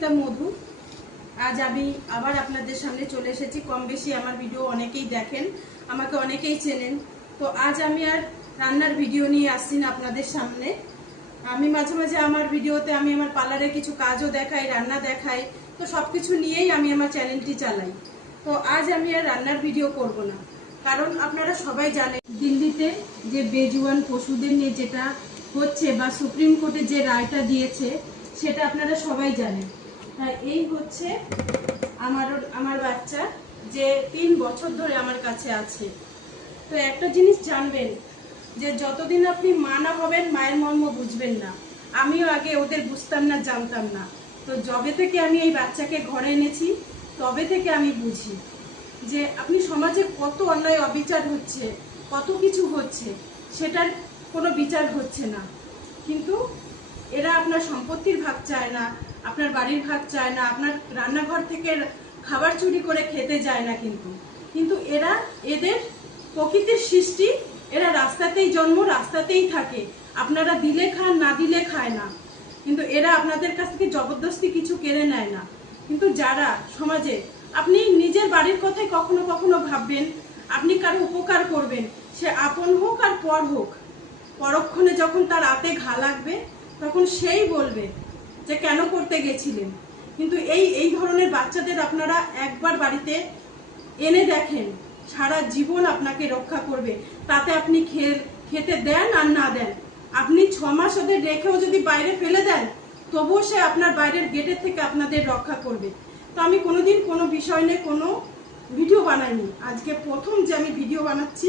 সঙ্গীতা মধু। আজ আমি আবার আপনাদের সামনে চলে এসেছি। কম বেশি আমার ভিডিও অনেকেই দেখেন, আমাকে অনেকেই চেনেন। তো আজ আমি আর রান্নার ভিডিও নিয়ে আসছি না আপনাদের সামনে। আমি মাঝে মাঝে আমার ভিডিওতে আমি আমার পার্লারের কিছু কাজও দেখাই, রান্না দেখাই। তো সবকিছু নিয়েই আমি আমার চ্যানেলটি চালাই। তো আজ আমি আর রান্নার ভিডিও করব না, কারণ আপনারা সবাই জানেন দিল্লিতে যে বেজুয়ান পশুদের নিয়ে যেটা হচ্ছে বা সুপ্রিম কোর্টে যে রায়টা দিয়েছে সেটা আপনারা সবাই জানেন। তাই এই হচ্ছে আমার বাচ্চা, যে 3 বছর ধরে আমার কাছে আছে। তো একটা জিনিস জানবেন, যে যতদিন আপনি মা না হবেন মায়ের মর্ম বুঝবেন না। আমিও আগে ওদের বুঝতাম না, জানতাম না। তো যবে থেকে আমি এই বাচ্চাকে ঘরে এনেছি তবে থেকে আমি বুঝি যে আপনি সমাজে কত অন্যায় অবিচার হচ্ছে, কত কিছু হচ্ছে, সেটার কোনো বিচার হচ্ছে না। কিন্তু এরা আপনার সম্পত্তির ভাগ চায় না, আপনার বাড়ির ভাগ চায় না, আপনার রান্নাঘর থেকে খাবার চুরি করে খেতে যায় না। কিন্তু এদের প্রকৃতির সৃষ্টি, এরা রাস্তাতেই জন্ম, রাস্তাতেই থাকে। আপনারা দিলে খান, না দিলে খায় না। কিন্তু এরা আপনাদের কাছ থেকে জবরদস্তি কিছু কেড়ে নেয় না। কিন্তু যারা সমাজে, আপনি নিজের বাড়ির কথাই কখনো কখনো ভাববেন, আপনি কারো উপকার করবেন, সে আপন হোক আর পর হোক, পরক্ষণে যখন তার হাতে ঘা লাগবে তখন সেই বলবে যে কেন করতে গেছিলেন। কিন্তু এই ধরনের বাচ্চাদের আপনারা একবার বাড়িতে এনে দেখেন, সারা জীবন আপনাকে রক্ষা করবে। তাতে আপনি খেতে দেন আর না দেন, আপনি 6 মাস ওদের রেখেও যদি বাইরে ফেলে দেন তবুও সে আপনার বাইরের গেটের থেকে আপনাদের রক্ষা করবে। তো আমি কোনোদিন কোনো বিষয় নিয়ে কোনো ভিডিও বানাইনি, আজকে প্রথম যে আমি ভিডিও বানাচ্ছি,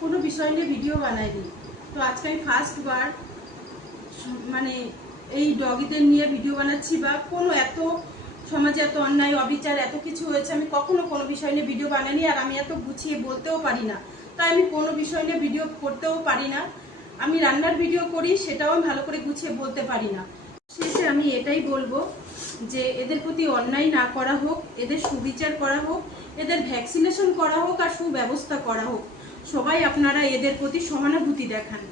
কোনো বিষয় নিয়ে ভিডিও বানাইনি। তো আজকে আমি ফার্স্টবার মানে এই ডগিদের নিয়ে ভিডিও বানাচ্ছি, বা কোনো এত সমাজে এত অন্যায় অবিচার এত কিছু হয়েছে, আমি কখনো কোনো বিষয় নিয়ে ভিডিও বানাইনি। আর আমি এত গুছিয়ে বলতেও পারি না, তাই আমি কোনো বিষয় নিয়ে ভিডিও করতেও পারি না। আমি রান্নার ভিডিও করি, সেটাও আমি ভালো করে গুছিয়ে বলতে পারি না। শেষে আমি এটাই বলবো যে এদের প্রতি অন্যায় না করা হোক, এদের সুবিচার করা হোক, এদের ভ্যাকসিনেশন করা হোক আর সুব্যবস্থা করা হোক। সবাই আপনারা এদের প্রতি সহানুভূতি দেখান।